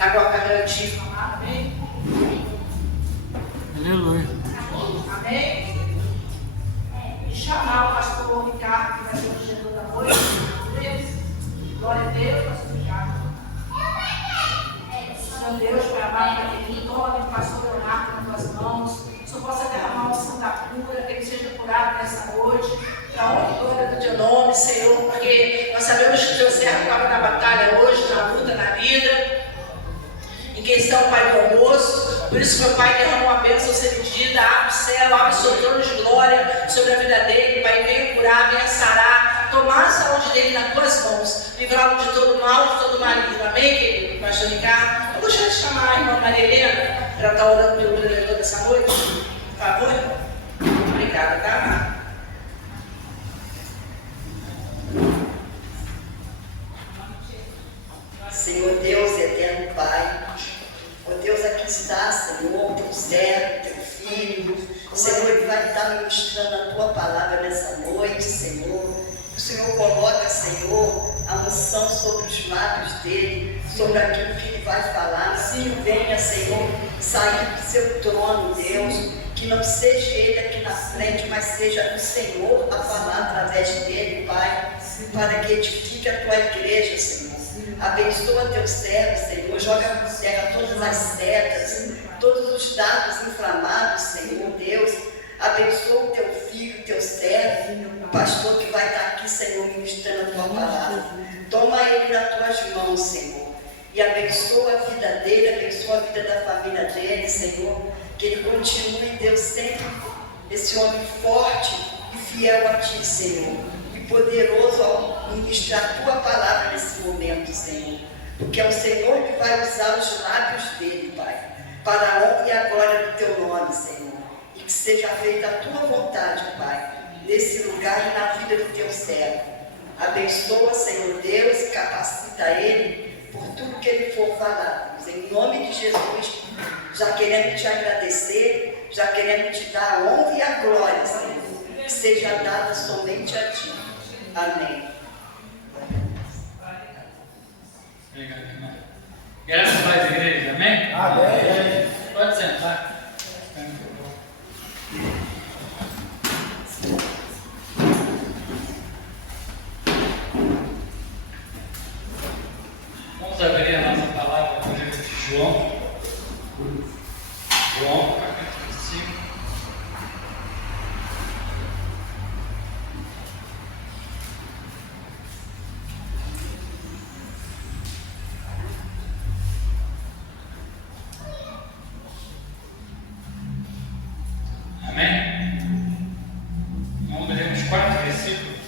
Água garantiva. Amém? Aleluia. Amém? E chamar o pastor Ricardo, que vai ser o diretor da noite. Glória a Deus, pastor Ricardo. Senhor Deus, Pai amado, Pai querido, toma o pastor Leonardo nas tuas mãos. Que o Senhor possa derramar o sangue da cura, que ele seja curado nessa noite. Para a honra e glória do teu nome, Senhor, porque nós sabemos que o teu servo estava na batalha hoje, na luta, na vida, em questão, Pai, do almoço. Por isso, meu Pai, derramou a bênção sem medida, abre o céu, abre o seu trono de glória sobre a vida dele, Pai, venha curar, venha sarar, tomar a saúde dele nas tuas mãos, livrá-lo de todo mal, de todo maligno. Amém, querido pastor Ricardo? Eu gostaria de chamar a irmã Maria Helena para estar orando pelo preletor dessa noite, por favor. Obrigada, tá? Senhor Deus, eterno Pai, ó Deus, aqui está, Senhor, teu servo, teu filho, Senhor, ele vai estar ministrando a tua palavra nessa noite, Senhor. O Senhor coloca, Senhor, a unção sobre os lábios dele, sobre aquilo que ele vai falar. Se venha, Senhor, sair do seu trono, Deus, que não seja ele aqui na frente, mas seja o Senhor a falar através dele, Pai, para que edifique a tua igreja, Senhor. Abençoa teu servo, Senhor, joga por terra todas as setas, todos os dados inflamados, Senhor Deus. Abençoa o teu filho, teu servo, o pastor que vai estar aqui, Senhor, ministrando a tua palavra. Toma ele nas tuas mãos, Senhor, e abençoa a vida dele, abençoa a vida da família dele, Senhor, que ele continue, Deus, sempre esse homem forte e fiel a ti, Senhor, e poderoso ao ministrar a tua palavra nesse momento, Senhor, porque é o Senhor que vai usar os lábios dele, Pai, para a honra e a glória do teu nome, Senhor, e que seja feita a tua vontade, Pai, nesse lugar e na vida do teu servo. Abençoa, Senhor Deus, e capacita ele por tudo que ele for falar, Deus. Em nome de Jesus, já queremos te agradecer, já queremos te dar a honra e a glória, Senhor, que seja dada somente a ti. Amém. Obrigado, irmão. Graças a Deus, igreja. Amém? Amém. Pode sentar. Vamos abrir a nossa palavra no livro de João. João, capítulo 5. Amém? Vamos ler uns 4 versículos.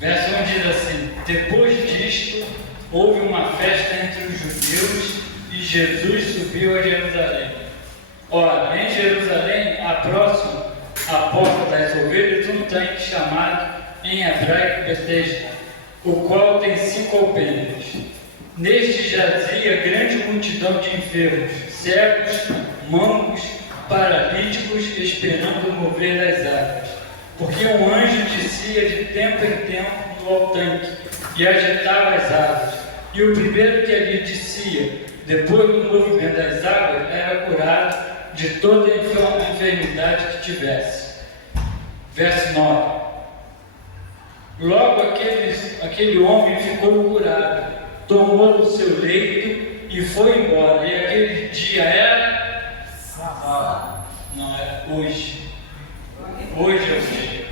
Verso 1 diz assim: depois disto, houve uma festa entre os judeus e Jesus subiu a Jerusalém. Ora, em Jerusalém, próximo à porta das ovelhas, um tanque chamado em hebraico Betesda, o qual tem 5 alpendres. Neste jazia grande multidão de enfermos, cegos, mancos, paralíticos, esperando o mover das águas, porque um anjo descia de tempo em tempo ao tanque e agitava as águas, e o primeiro que ali descia, depois do movimento das águas, era curado de toda a enfermidade que tivesse. Verso 9. Logo aquele homem ficou curado, tomou o seu leito e foi embora. E aquele dia era sábado. Não, é hoje. Hoje é o dia.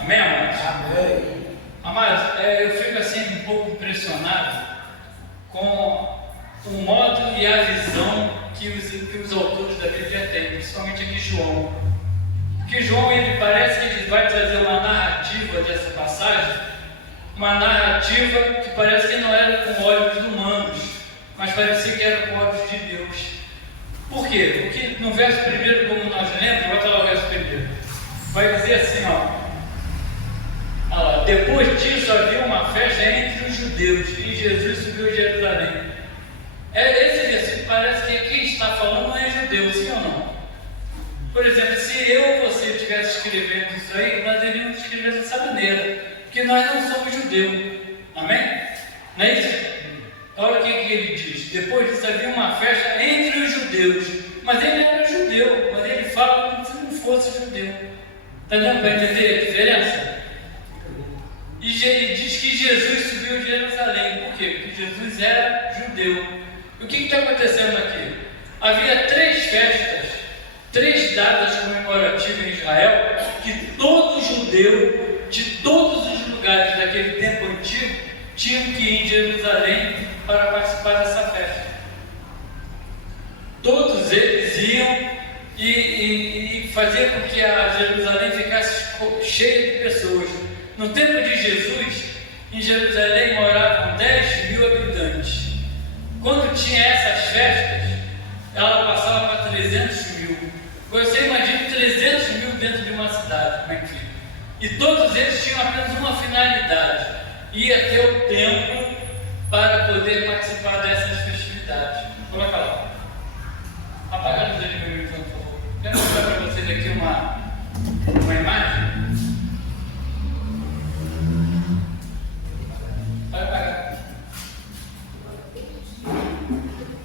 Amém, amados? Amém. Amados, eu fico assim um pouco impressionado com o modo e a visão que os autores da Bíblia têm, principalmente aqui João. Porque João, ele parece que ele vai trazer uma narrativa dessa passagem, uma narrativa que parece que não era com olhos humanos, mas parecia que era com olhos de Deus. Por quê? Porque no verso primeiro, como nós lemos, bota lá o verso primeiro, vai dizer assim, olha lá, depois disso havia uma festa entre os judeus e Jesus subiu a Jerusalém. Esse versículo parece que quem está falando não é judeu, sim ou não? Por exemplo, se eu ou você estivesse escrevendo isso aí, nós iríamos escrever dessa maneira, porque nós não somos judeus, amém? Não é isso? Olha o que ele diz. Depois disso havia uma festa entre os judeus. Mas ele era judeu, mas ele fala como se não fosse judeu. Está dando para entender a diferença? E ele diz que Jesus subiu a Jerusalém. Por quê? Porque Jesus era judeu. E o que está acontecendo aqui? Havia 3 festas, 3 datas comemorativas em Israel, que todo judeu, de todos os lugares daquele tempo antigo, tinham que ir em Jerusalém para participar dessa festa. Todos eles iam e faziam com que a Jerusalém ficasse cheia de pessoas. No tempo de Jesus, em Jerusalém moravam 10.000 habitantes. Quando tinha essas festas, ela passava para 300.000. Você imagina 300.000 dentro de uma cidade, como é que fica? E todos eles tinham apenas uma finalidade: ir até o templo para poder participar dessas festividades. Coloca lá. Apaga a luz ali, meu irmão, por favor. Quero mostrar para vocês aqui uma imagem. Vai apagar.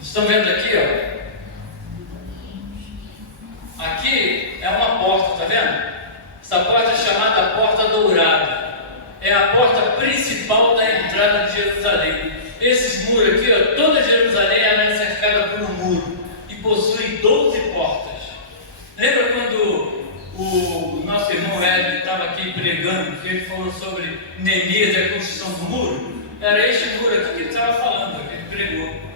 Estão vendo aqui, ó? Aqui é uma porta, está vendo? Essa porta é chamada Porta Dourada. É a porta principal da entrada de Jerusalém. Esses muros aqui, ó, toda Jerusalém era cercada por um muro e possui 12 portas. Lembra quando o nosso irmão Hélio estava aqui pregando, que ele falou sobre Neemias e a construção do muro? Era este muro aqui que ele estava falando, que ele pregou.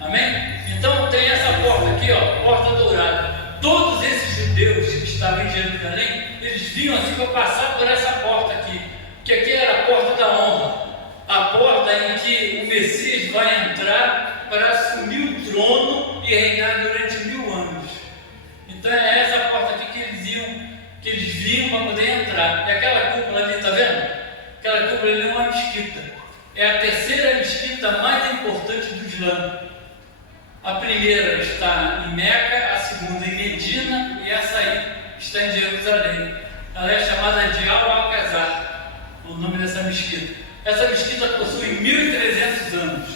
Amém? Então tem essa porta aqui, ó, Porta Dourada. Todos esses judeus que estavam em Jerusalém, eles vinham assim para passar por essa porta aqui, que aqui era a porta da honra, a porta em que o Messias vai entrar para assumir o trono e reinar durante 1000 anos. Então é essa porta aqui que eles vinham para poder entrar. E aquela cúpula ali, está vendo? Aquela cúpula ali é uma mesquita. É a terceira mesquita mais importante do Islã. A primeira está em Meca, a segunda em Medina e essa aí está em Jerusalém. Ela é chamada de Al-Aqsa, o nome dessa mesquita. Essa mesquita possui 1.300 anos.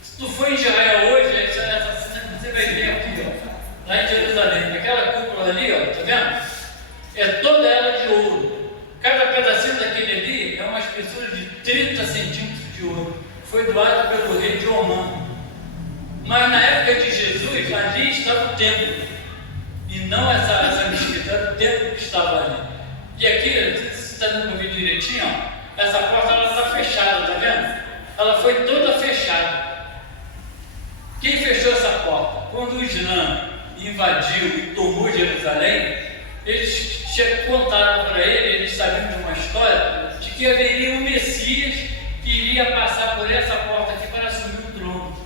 Se tu for em Israel hoje, você vai ver aqui, ó, lá em Jerusalém, aquela cúpula ali, ó, tá vendo? É toda ela de ouro. Cada pedacinho daquele ali é uma espessura de 30 centímetros de ouro. Foi doado pelo rei de Omã. Mas na época de Jesus, ali estava o templo, e não essa mesquita, era o templo que estava ali. E aqui, você está dando para ver direitinho, ó, essa porta ela está fechada, está vendo? Ela foi toda fechada. Quem fechou essa porta? Quando o Islã invadiu e tomou Jerusalém, eles contaram para ele, eles sabiam de uma história, de que haveria um Messias que iria passar por essa porta aqui para assumir o trono.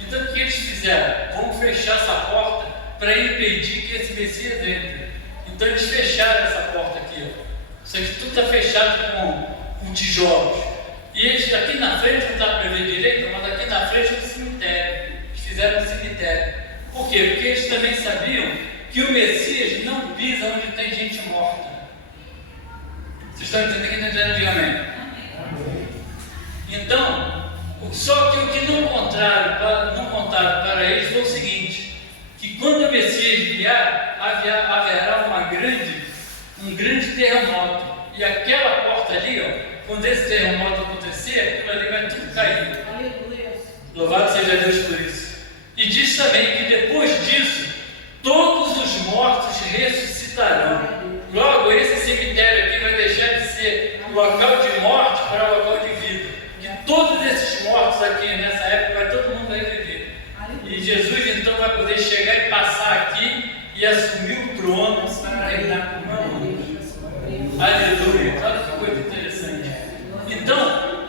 Então o que eles fizeram? Vamos fechar essa porta para impedir que esse Messias entre. Então eles fecharam essa porta aqui, ó. Isso aqui tudo está fechado com tijolos. E eles aqui na frente, não dá para ver direito, mas aqui na frente é um cemitério. Eles fizeram um cemitério. Por quê? Porque eles também sabiam que o Messias não pisa onde tem gente morta. Vocês estão entendendo aqui? Não entendendo de amém? Então, só que o que não contaram para eles foi o seguinte: que quando o Messias vier, haverá um grande terremoto. E aquela porta ali, ó, quando esse terremoto acontecer, aquilo ali vai tudo cair. Aleluia. Louvado seja Deus por isso. E diz também que depois disso, todos os mortos ressuscitarão. Logo, esse cemitério aqui vai deixar de ser local de morte para local de vida. E todos esses mortos aqui nessa época, todo mundo vai viver. E Jesus então vai poder chegar e passar aqui e assumir o trono para reinar por 1000 anos. Aleluia! Olha que coisa interessante. Então,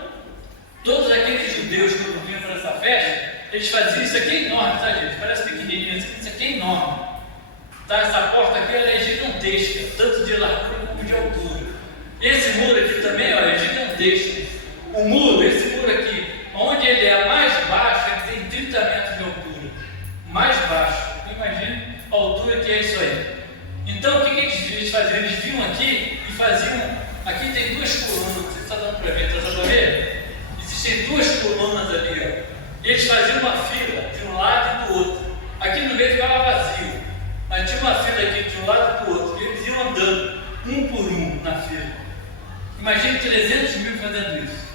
todos aqueles judeus que vinham para essa festa, eles faziam isso aqui, é enorme, tá, gente? Parece pequenininho, isso aqui é enorme. Tá? Essa porta aqui ela é gigantesca, tanto de largura como de altura. Esse muro aqui também, olha, é gigantesco. O muro, esse muro aqui, onde ele é mais baixo, ele tem 30 metros de altura. Mais baixo. Imagina a altura que é isso aí. Então, o que eles faziam? Eles vinham aqui e faziam. Aqui tem 2 colunas, você está dando para ver, está dando para ver? Existem 2 colunas ali, ó. eles faziam uma fila de um lado e do outro. Aqui no meio ficava vazio, mas tinha uma fila aqui de um lado e do outro. E eles iam andando, um por um, na fila. Imagine 300 mil fazendo isso.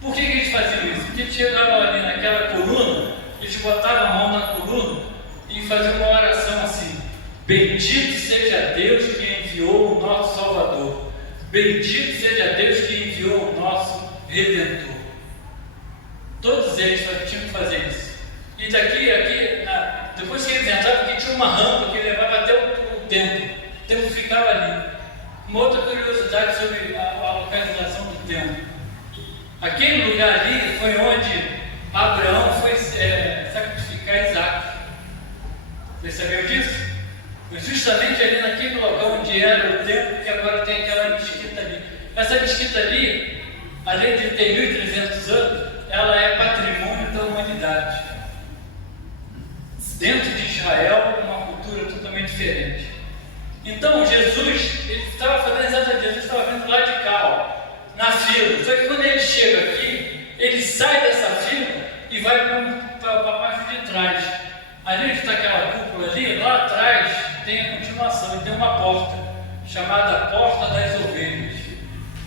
Por que eles faziam isso? Porque eles chegavam ali naquela coluna, eles botavam a mão na coluna e faziam uma oração assim: bendito seja Deus que enviou o nosso Salvador. Bendito seja Deus que enviou o nosso Redentor. Todos eles tinham que fazer isso. E daqui, depois que eles entravam, aqui tinha uma rampa que levava até o templo. O templo ficava ali. Uma outra curiosidade sobre a localização do templo. Aquele lugar ali foi onde Abraão foi sacrificar Isaac. Vocês sabiam disso? Foi justamente ali naquele local onde era o templo, que agora tem aquela mesquita ali. Essa mesquita ali, além de ter 1.300 anos, ela é patrimônio da humanidade. Dentro de Israel, uma cultura totalmente diferente. Então, Jesus, ele estava fazendo exatamente, Jesus estava vindo lá de cá, ó, na fila. Só que quando ele chega aqui, ele sai dessa fila e vai para a parte de trás. Ali onde está aquela cúpula ali, lá atrás tem a continuação, e tem uma porta, chamada Porta das Ovelhas.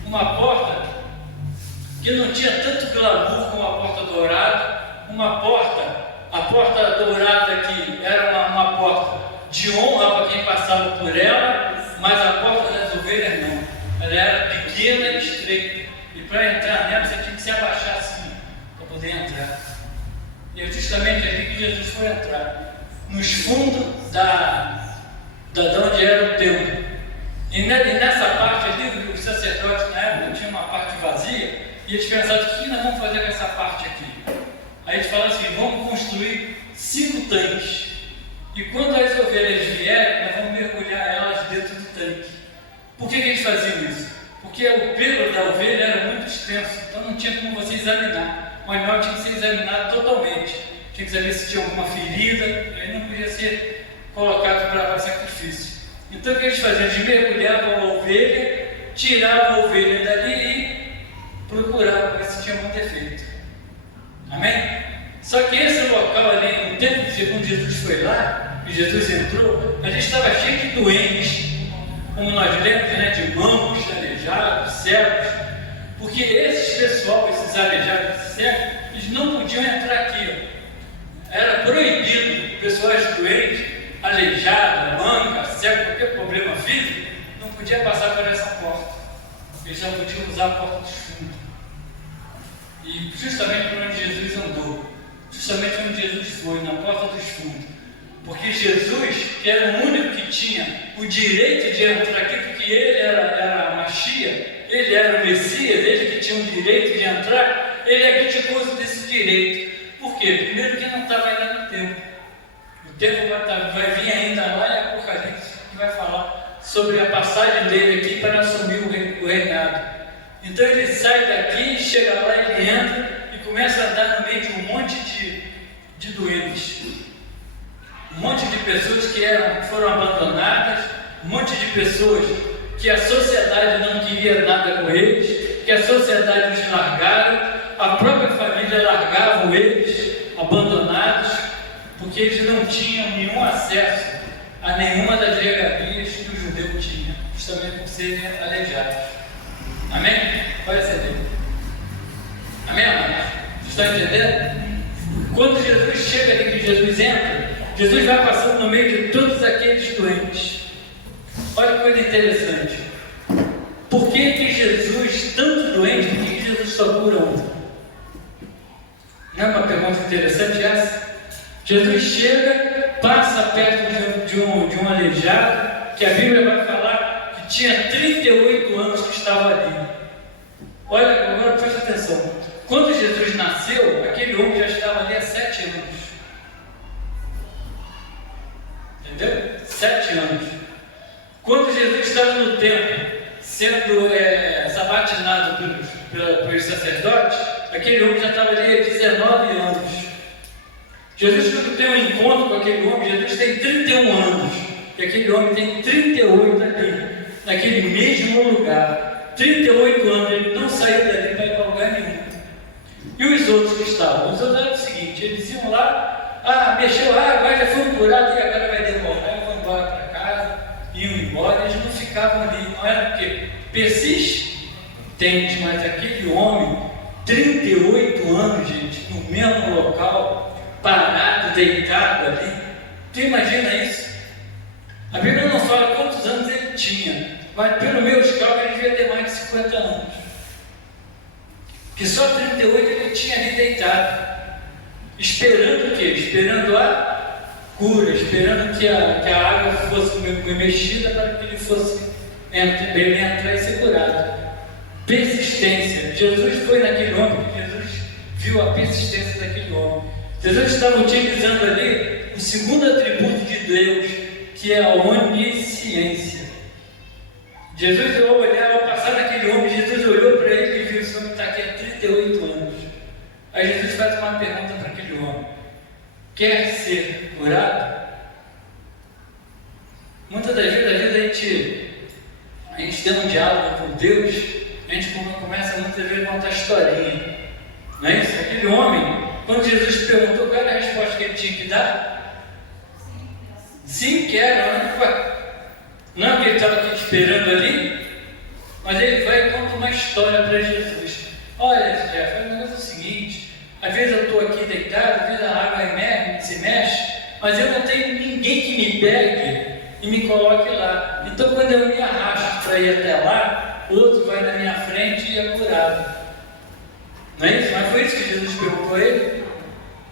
Uma porta que não tinha tanto glamour como a porta dourada, a porta dourada que era uma porta de honra para quem passava por ela, mas a porta das ovelhas não. Ela era pequena e estreita, e para entrar nela você tinha que se abaixar assim, para poder entrar. E é justamente ali que Jesus foi entrar, nos fundos da onde era o templo. E nessa parte ali, os sacerdotes na época tinham uma parte vazia, e eles pensaram: o que nós vamos fazer com essa parte aqui? Aí eles falaram assim: vamos construir 5 tanques. E quando as ovelhas vierem, nós vamos mergulhar elas dentro do tanque. Por que eles faziam isso? Porque o pelo da ovelha era muito extenso, então não tinha como você examinar. O animal tinha que ser examinado totalmente. Tinha que saber se tinha alguma ferida, e aí não podia ser colocado para sacrifício. Então o que eles faziam? Eles mergulhavam a ovelha, tiravam a ovelha dali e procuravam ver se tinha algum defeito. Amém? Só que esse local ali, no tempo que quando Jesus foi lá, e Jesus entrou, ali estava cheio de doentes, como nós lemos, né, de mancos, aleijados, cegos, porque esses aleijados e cegos, eles não podiam entrar aqui. Era proibido pessoas doentes, aleijadas, mancas, cegos, qualquer problema físico, não podia passar por essa porta. Eles só podiam usar a porta dos fundos. E justamente por onde Jesus andou, justamente onde Jesus foi, na porta dos fundos. Porque Jesus, que era o único que tinha o direito de entrar aqui, porque ele era a Machia, ele era o Messias, ele que tinha o direito de entrar, ele abdicou desse direito. Por quê? Primeiro que não estava ainda no tempo. O tempo vai vir ainda lá em Apocalipse, que vai falar sobre a passagem dele aqui para assumir o reinado. Então ele sai daqui, chega lá, ele entra e começa a andar no meio de um monte de doentes. Um monte de pessoas que foram abandonadas, um monte de pessoas que a sociedade não queria nada com eles, que a sociedade os largaram, a própria família largava eles, abandonados, porque eles não tinham nenhum acesso a nenhuma das regalias que o judeu tinha, justamente por serem aleijados. Amém? Pode acender. Amém, amados? Vocês estão entendendo? Quando Jesus chega ali, que Jesus entra, Jesus vai passando no meio de todos aqueles doentes. Olha que coisa interessante. Por que Jesus, tanto doente, por que Jesus só cura um? Não é uma pergunta interessante essa? Jesus chega, passa perto de um aleijado, que a Bíblia vai falar que tinha 38 anos que estava ali. Olha, agora presta atenção. Quando Jesus nasceu, aquele homem já estava ali há 7 anos. Entendeu? 7 anos. Quando Jesus estava no templo, sendo sabatinado pelos sacerdotes, aquele homem já estava ali há 19 anos. Jesus, quando tem um encontro com aquele homem, Jesus tem 31 anos. E aquele homem tem 38 ali, naquele mesmo lugar. 38 anos, ele não saiu dali para ir para lugar nenhum. E os outros que estavam? Os outros eram seguinte: eles iam lá, mexeu lá, agora já foram curados e agora vai demorar, vão embora para casa, iam embora, eles não ficavam ali, não era porque persistente, mas aquele homem, 38 anos, gente, no mesmo local, parado, deitado ali. Tu imagina isso? A Bíblia não fala quantos anos ele tinha, mas pelo meus cálculos ele devia ter mais de 50 anos. Que só 38 ele tinha ali deitado, esperando o quê? Esperando a cura, esperando que a água fosse mexida para que ele fosse entrar e ser curado. Persistência. Jesus foi naquele homem, porque Jesus viu a persistência daquele homem. Jesus estava utilizando ali o segundo atributo de Deus, que é a onisciência. Jesus, ao passar naquele homem, Jesus olhou para ele e viu: esse homem está aqui há 38 anos. Aí Jesus faz uma pergunta para aquele homem: quer ser curado? Muitas das vezes a gente tem um diálogo com Deus, a gente começa muitas vezes a contar historinha, não é isso? Aquele homem, quando Jesus perguntou qual era a resposta que ele tinha que dar, sim, quero, não é que ele estava aqui esperando ali, mas ele vai e conta uma história para Jesus. Olha, Jeff, o negócio é o seguinte: às vezes eu estou aqui deitado, às vezes a água se mexe, mas eu não tenho ninguém que me pegue e me coloque lá. Então, quando eu me arrasto para ir até lá, outro vai na minha frente e é curado. Não é isso? Mas foi isso que Jesus perguntou a ele?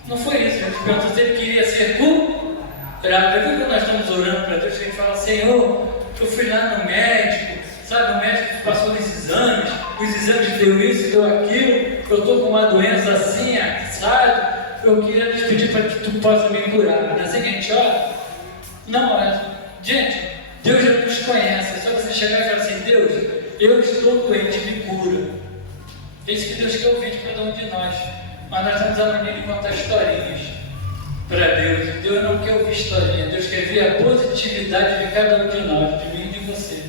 Não foi isso. Jesus perguntou se ele queria ser curado. Quando nós estamos orando para Deus, a gente fala: Senhor, eu fui lá no médico, sabe, o médico passou nos exames, os exames deu isso, deu aquilo, eu estou com uma doença assim, sabe, eu queria te pedir para que tu possa me curar. Não é assim que a gente ora? Não, gente, Deus já nos conhece, é só você chegar e falar assim: Deus, eu estou doente, me cura. É isso que Deus quer ouvir de cada um de nós. Mas nós estamos a mania de contar historinhas para Deus. Deus não quer ouvir historinha, Deus quer ver a positividade de cada um de nós, de mim e de você.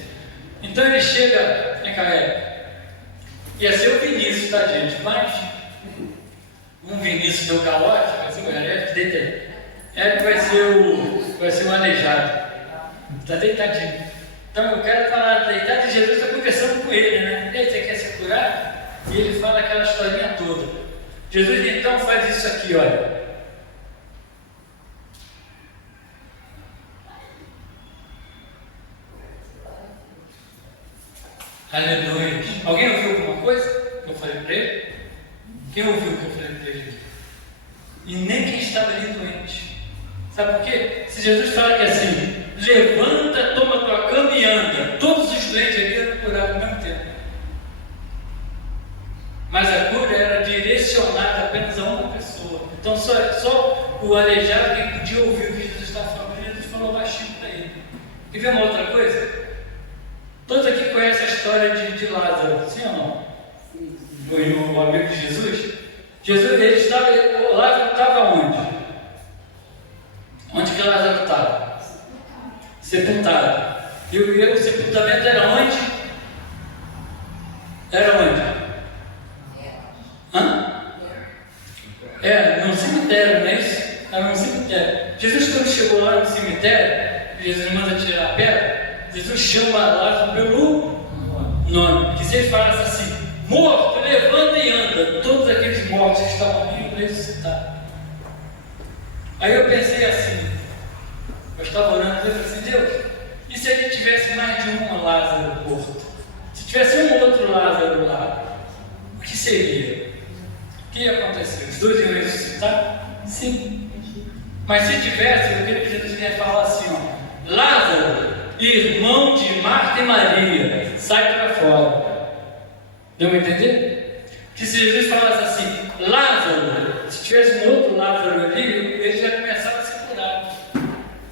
Então ele chega, vem cá, ia ser o Vinícius, tá, gente? Mas um Vinícius deu calote, vai ser o Eric, deita aí. Vai ser o aleijado. Está deitadinho. Então eu quero falar deitado e Jesus está conversando com ele, né? E aí, você quer ser curado? E ele fala aquela historinha toda. Jesus então faz isso aqui, olha. Aleluia. Alguém ouviu alguma coisa que eu falei para ele? Quem ouviu o que eu falei para ele? E nem quem estava ali doente. Sabe por quê? Se Jesus fala que é assim: levanta, toma tua cama e anda, todos os doentes ali eram curados ao mesmo tempo. Mas a cura era direcionada apenas a uma pessoa. Então só o aleijado que podia ouvir o que Jesus estava falando. Jesus falou baixinho para ele. E vê uma outra coisa? Todos aqui conhecem a história de Lázaro, sim ou não? O amigo de Jesus? Lázaro estava onde? Onde que Lázaro estava? Sepultado. E o sepultamento era onde? Era onde? No cemitério, não é isso? Era no cemitério. Jesus, quando chegou lá no cemitério, Jesus manda tirar a pedra. Jesus chama Lázaro pelo nome. Que se ele falasse assim: morto, levanta e anda, todos aqueles mortos que estavam ali iam ressuscitar. Aí eu pensei assim, eu estava orando, eu falei assim: Deus, e se a gente tivesse mais de um Lázaro morto? Se tivesse um outro Lázaro lá, o que seria? O que ia acontecer? Os dois iam ressuscitar? Sim. Mas se tivesse, eu queria que Jesus ia falar assim: ó, Lázaro, irmão de Marta e Maria, sai para fora. Deu para entender? Que se Jesus falasse assim: Lázaro, se tivesse um outro Lázaro ali, ele já começava a ser curado.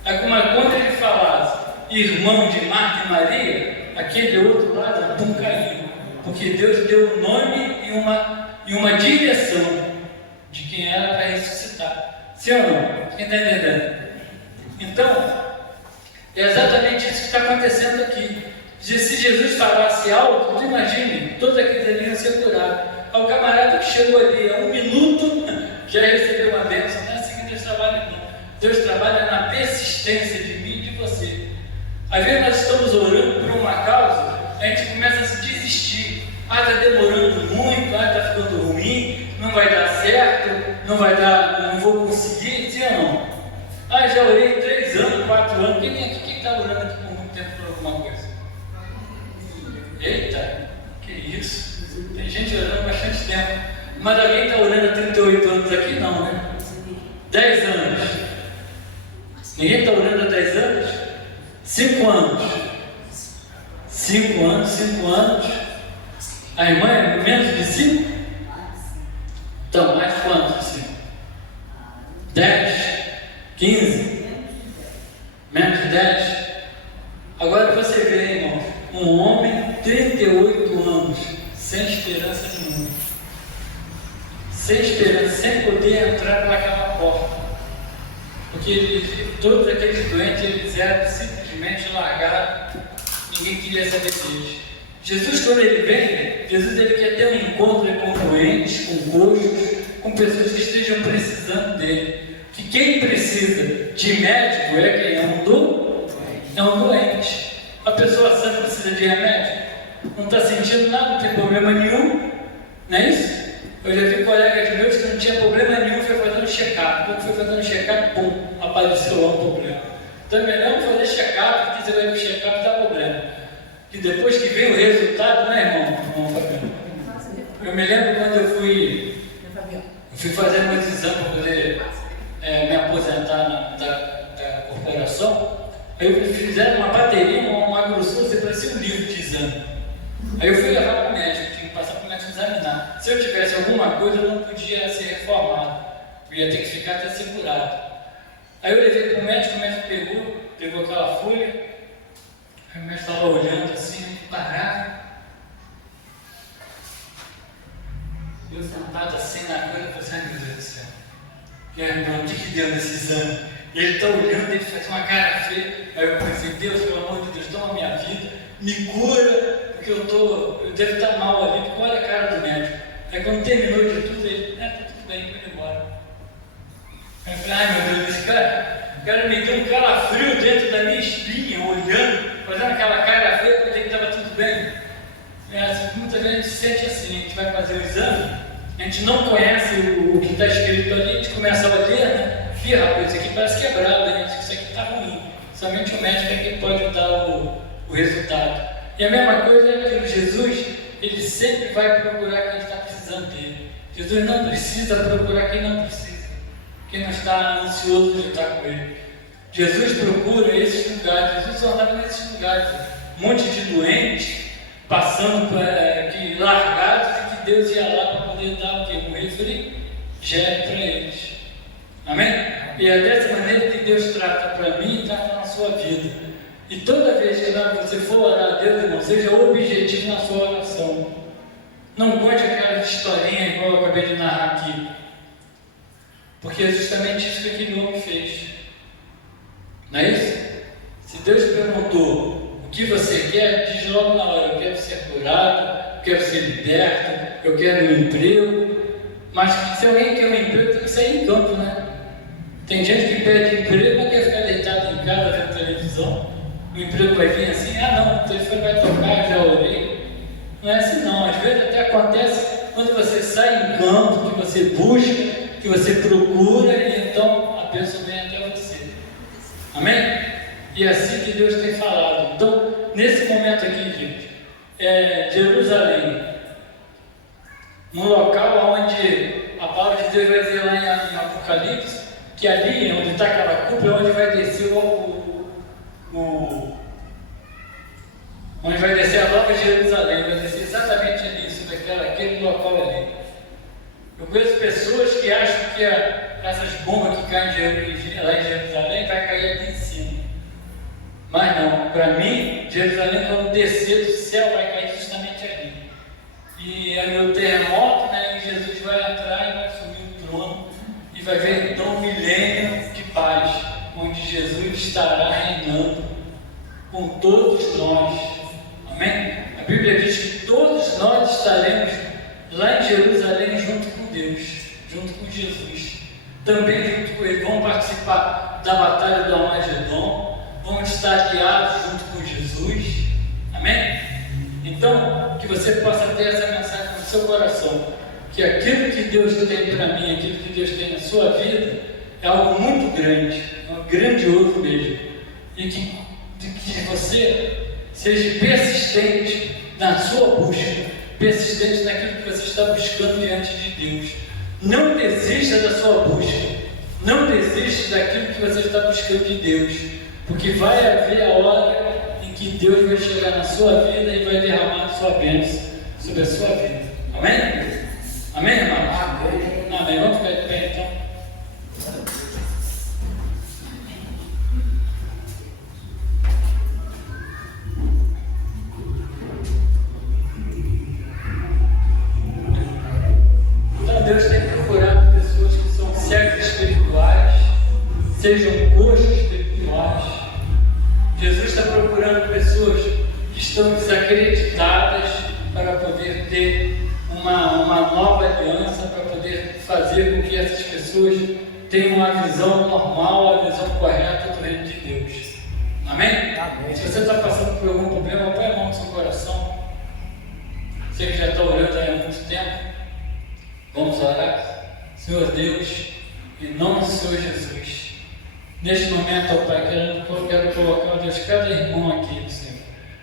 Aí, quando ele falasse irmão de Marta e Maria, aquele outro Lázaro não caiu, porque Deus deu um nome e uma direção de quem era para ressuscitar. Sim ou não? Quem está entendendo? Então, é exatamente isso que está acontecendo aqui. Se Jesus falasse algo, imagine, todos aqueles ali iam ser curados. O camarada que chegou ali há 1 minuto já recebeu uma bênção, não é assim que Deus trabalha, não. Deus trabalha na persistência de mim e de você. Às vezes nós estamos orando por uma causa, a gente começa a se desistir. Está demorando muito, está ficando ruim, não vai dar certo, não vai dar, não vou conseguir, sim ou não? Já orei 3 anos, 4 anos, quem está orando aqui por muito tempo por alguma coisa? Eita, que isso? Tem gente orando bastante tempo, mas alguém está orando há 38 anos aqui? Não, né? 10 anos. Ninguém está orando há 10 anos? 5 anos. 5 anos, 5 anos. A irmã é menos de 5? Então, mais quanto? 5? 10? 15? Menos de 10? Agora você vê, irmão, um homem, 38 anos, sem esperança nenhuma. Sem esperança, sem poder entrar pelaquela porta. Porque todos aqueles doentes, eles eram simplesmente largados, ninguém queria saber deles. Jesus, quando ele vem, Jesus ele quer ter um encontro com doentes, com coxos, com pessoas que estejam precisando dele. Que quem precisa de médico é quem? É um doente. A pessoa sã precisa de remédio, não está sentindo nada, não tem problema nenhum, não é isso? Eu já vi colegas meus que não tinha problema nenhum, foi fazendo check-up. Quando foi fazendo check-up, pum, apareceu lá um problema. Então é melhor fazer check-up, porque você vai no check-up e dá problema. E depois que vem o resultado, né, irmão Fabiano? Eu me lembro quando eu fui fazer meus exames para poder me aposentar da corporação. Aí eu fizeram uma bateria, uma grossura, você parecia um livro de exame. Aí eu fui levar para o médico, tinha que passar para o médico examinar. Se eu tivesse alguma coisa, eu não podia ser reformado, eu ia ter que ficar até segurado. Aí eu levei para o médico pegou aquela folha, aí o médico estava olhando assim, parado. Eu sentado assim na coisa, eu falei, meu Deus do céu, o que deu nesse exame? Ele está olhando, ele faz uma cara feia. Aí eu pensei, Deus, pelo amor de Deus, toma minha vida, me cura, porque eu devo estar mal ali, porque olha a cara do médico. Aí quando terminou de tudo, ele, tá tudo bem, foi embora. Aí eu falei, ai meu Deus, esse cara, o cara me deu um calafrio dentro da minha espinha, olhando, fazendo aquela cara feia, porque ele estava tudo bem. Muitas vezes a gente se sente assim, a gente vai fazer o exame, a gente não conhece o que está escrito ali, a gente começa a ler, né? Ih, rapaz, isso aqui parece quebrado, né? Isso aqui está ruim. Somente o médico é que pode dar o resultado. E a mesma coisa é que Jesus, ele sempre vai procurar quem está precisando dele. Jesus não precisa procurar quem não precisa, quem não está ansioso de estar com ele. Jesus procura esses lugares, Jesus andava nesses lugares, um monte de doentes, passando largados, e que Deus ia lá para poder dar o quê? Um refrigério para eles. Amém? E é dessa maneira que Deus trata para mim e trata na sua vida. E toda vez que você for orar a Deus, irmão, seja objetivo na sua oração. Não conte aquelas historinhas igual eu acabei de narrar aqui. Porque é justamente isso que aquele homem fez. Não é isso? Se Deus perguntou o que você quer, diz logo na hora, eu quero ser curado, eu quero ser liberto, eu quero um emprego. Mas se alguém quer um emprego, tem que sair em campo, né? Tem gente que pede emprego, mas quer ficar deitado em casa vendo televisão. O emprego vai vir assim, não, o telefone vai tocar, eu já orei. Não é assim não, às vezes até acontece quando você sai em campo, que você busca, que você procura, e então a bênção vem até você. Amém? E é assim que Deus tem falado. Então, nesse momento aqui, gente, Jerusalém, um local onde a palavra de Deus vai dizer lá em Apocalipse, que ali, onde está aquela cúpula, onde vai descer onde vai descer a nova Jerusalém, vai descer exatamente ali, sobre aquele local ali. Eu conheço pessoas que acham que essas bombas que caem lá em Jerusalém vai cair aqui em cima. Mas não, para mim, Jerusalém, quando descer do céu, vai cair justamente ali. E é no terremoto, né, e Jesus vai entrar e vai assumir o trono, e vai ver então um milênio de paz, onde Jesus estará reinando com todos nós. Amém? A Bíblia diz que todos nós estaremos lá em Jerusalém junto com Deus, junto com Jesus. Também junto com ele vão participar da batalha do Armagedon, vão estar guiados junto com Jesus. Amém? Então, que você possa ter essa mensagem no seu coração, que aquilo que Deus tem para mim, aquilo que Deus tem na sua vida, é algo muito grande, grandioso mesmo, e que você seja persistente na sua busca, persistente naquilo que você está buscando diante de Deus. Não desista da sua busca, não desista daquilo que você está buscando de Deus, porque vai haver a hora em que Deus vai chegar na sua vida e vai derramar a sua bênção sobre a sua vida. Amém? Amém, irmãos? Amém. Amém. Vamos ficar de pé então. Deus tem procurado pessoas que são cegos espirituais, sejam coxos espirituais. Jesus está procurando pessoas que estão desacreditadas para poder ter uma nova aliança, para poder fazer com que essas pessoas tenham a visão normal, a visão correta do reino de Deus. Amém? Amém. Se você está passando por algum problema, põe a mão no seu coração. Você que já está orando aí há muito tempo, vamos orar. Senhor Deus, em nome do Senhor Jesus, neste momento, ó Pai, eu quero colocar, ó Deus, cada irmão aqui, Senhor.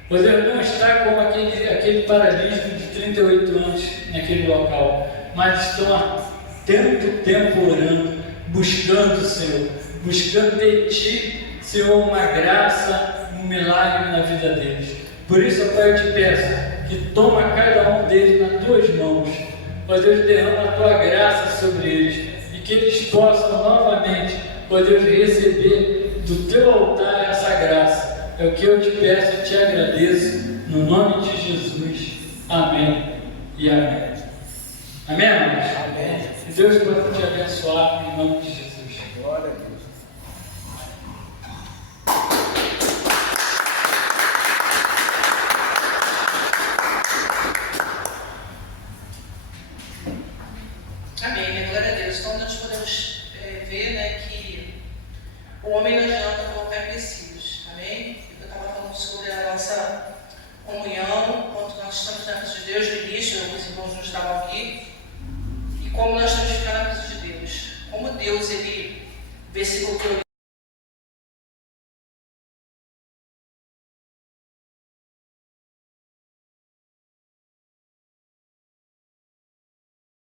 Pois ele não está como aquele paralítico de 38 anos naquele local, mas estão há tanto tempo orando, buscando, Senhor, buscando de Ti, Senhor, uma graça, um milagre na vida deles. Por isso, ó Pai, eu te peço que toma cada um deles nas Tuas mãos. Ó Deus, derrama a Tua graça sobre eles e que eles possam novamente, ó Deus, receber do Teu altar essa graça. É o que eu te peço e te agradeço, no nome de Jesus. Amém e amém. Amém, amados? Amém. Que Deus possa te abençoar em nome de Jesus. Glória a Deus. Amém, né? Glória a Deus. Então nós podemos ver, né, que o homem não adianta colocar empecilhos. Amém? Eu estava falando sobre a nossa comunhão, quando nós estamos na presença de Deus, no início, alguns irmãos não estavam aqui, e como nós temos que ficar na presença de Deus. Como Deus, Ele, versículo que eu